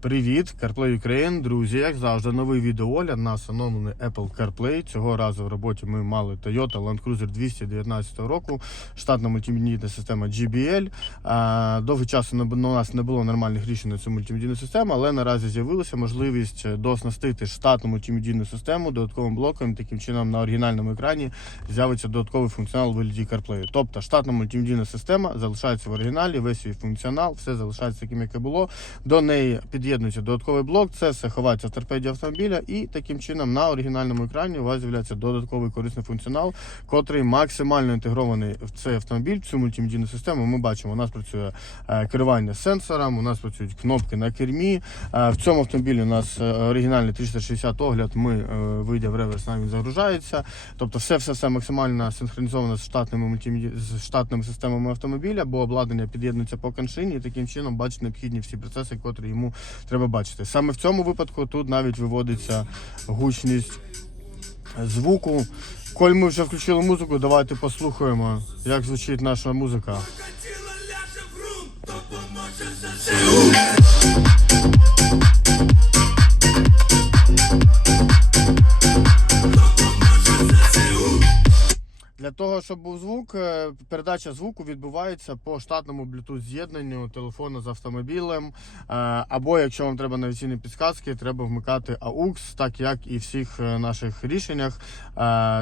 Привіт, CarPlay Ukraine, друзі. Як завжди, новий відеоогляд на встановлений Apple CarPlay. Цього разу в роботі ми мали Toyota Land Cruiser 219 року, штатна мультимедійна система GBL. Довгий бу- у нас не було нормальних рішень на цю мультимедійну систему, але наразі з'явилася можливість дооснастити штатну мультимедійну систему додатковим блоком. Таким чином на оригінальному екрані з'явиться додатковий функціонал у вигляді CarPlay. Тобто штатна мультимедійна система залишається в оригіналі, весь свій функціонал, все залишається таким, як і було. До неї під'єднується додатковий блок, це все ховається в торпеді автомобіля, і таким чином на оригінальному екрані у вас з'являється додатковий корисний функціонал, котрий максимально інтегрований в цей автомобіль, в цю мультимедійну систему. Ми бачимо, у нас працює е, керування сенсором, у нас працюють кнопки на кермі. Е, В цьому автомобілі у нас е, оригінальний 360 огляд. Ми вийде в реверс, нам він загружається. Тобто, все все все максимально синхронізовано з штатними мультимеді... з штатними системами автомобіля, бо обладнання під'єднується по коншині, і таким чином бачить необхідні всі процеси, котрі йому треба бачити. Саме в цьому випадку тут навіть виводиться гучність звуку. Коль ми вже включили музику, давайте послухаємо, як звучить наша музика. Щоб був звук, е, передача звуку відбувається по штатному Bluetooth з'єднанню телефону з автомобілем. Е, Або якщо вам треба навіційні підсказки, треба вмикати AUX, так як і всіх е, наших рішеннях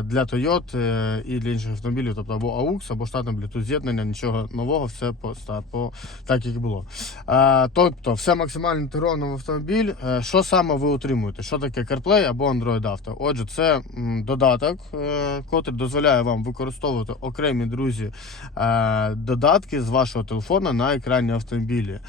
для Toyota і для інших автомобілів, тобто або AUX, або штатне Bluetooth з'єднання, нічого нового, все по, по так, як було. Е, Тобто, все максимально інтегровано в автомобіль. Е, Що саме ви отримуєте? Що таке CarPlay або Android Auto? Отже, це додаток, е, котрий дозволяє вам використовувати окремі друзі е, додатки з вашого телефона на екрані автомобілі. Е,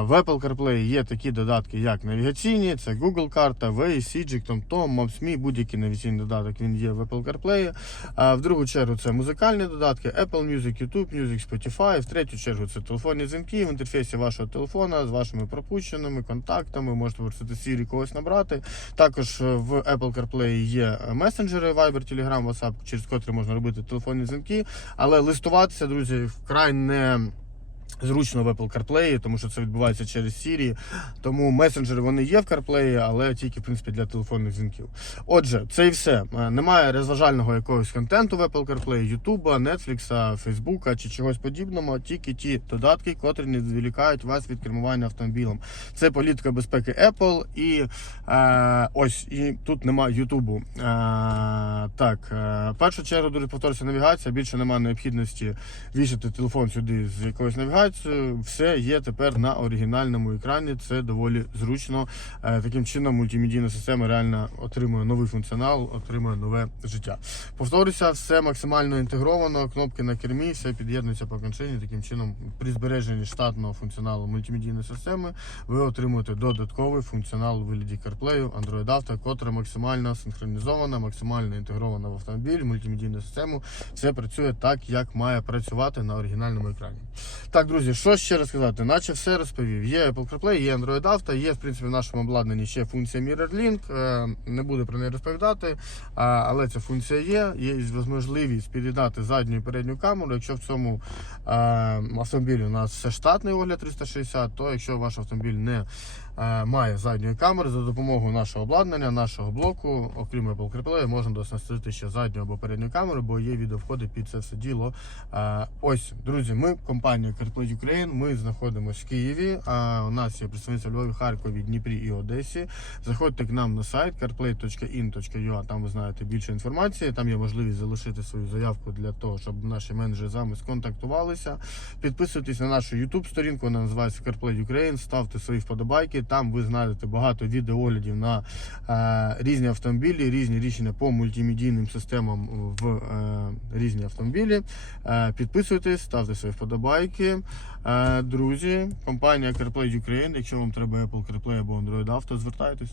В Apple CarPlay є такі додатки, як навігаційні, це Google карта, Waze, Sijik, TomTom, Maps.me, будь-який навігаційний додаток він є в Apple CarPlay. Е, В другу чергу це музикальні додатки, Apple Music, YouTube Music, Spotify. В третю чергу це телефонні дзвінки в інтерфейсі вашого телефона з вашими пропущеними контактами. Можете просити Siri когось набрати. Також е, в Apple CarPlay є е, месенджери Viber, Telegram, WhatsApp, через котрі можна робити телефонні дзвінки. Але листуватися, друзі, вкрай не. Зручно в Apple CarPlay, тому що це відбувається через Siri. Тому месенджери вони є в CarPlay, але тільки в принципі для телефонних дзвінків. Отже, це і все. Е, Немає розважального якогось контенту в Apple CarPlay, YouTube, Netflix, Facebook чи чогось подібного. Тільки ті додатки, котрі не відволікають вас від кермування автомобілем. Це політика безпеки Apple і е, ось і тут немає YouTube. Е, так, е, в першу чергу дуже повторюся навігація. Більше немає необхідності вішати телефон сюди з якоюсь навігацією. Все є тепер на оригінальному екрані. Це доволі зручно. Е, Таким чином, мультимедійна система реально отримує новий функціонал, отримує нове життя. Повторюся, все максимально інтегровано. Кнопки на кермі, все під'єднується по коншині. Таким чином, при збереженні штатного функціоналу мультимедійної системи, ви отримуєте додатковий функціонал у вигляді CarPlay, Android Auto, котре максимально синхронізовано, максимально інтегровано в автомобіль, мультимедійну систему. Все працює так, як має працювати на оригінальному екрані. Так, друзі, що ще розказати? Наче все розповів. Є Apple CarPlay, є Android Auto, є в принципі в нашому обладнанні ще функція MirrorLink. Е, Не буду про неї розповідати, але ця функція є. Є можливість під'єднати задню і передню камеру. Якщо в цьому е, автомобілі у нас все штатний огляд 360, то якщо ваш автомобіль не має задньої камери, за допомогою нашого обладнання, нашого блоку, окрім Apple CarPlay, можна доснастити ще задню або передню камеру, бо є відеовходи під це все діло. Е, Ось, друзі, ми компанія CarPlay Ukraine, ми знаходимося в Києві. А у нас є представництво в Львові, Харкові, Дніпрі і Одесі. Заходьте к нам на сайт carplay.in.ua, там ви знаєте більше інформації. Там є можливість залишити свою заявку для того, щоб наші менеджери з вами сконтактувалися. Підписуйтесь на нашу YouTube сторінку, вона називається CarPlay Ukraine, ставте свої вподобайки. Там ви знайдете багато відеооглядів на е, різні автомобілі, різні рішення по мультимедійним системам в е, різні автомобілі. Е, підписуйтесь, ставте свої вподобайки. Друзі, компанія CarPlay Ukraine. Якщо вам треба Apple CarPlay або Android Auto, звертайтесь.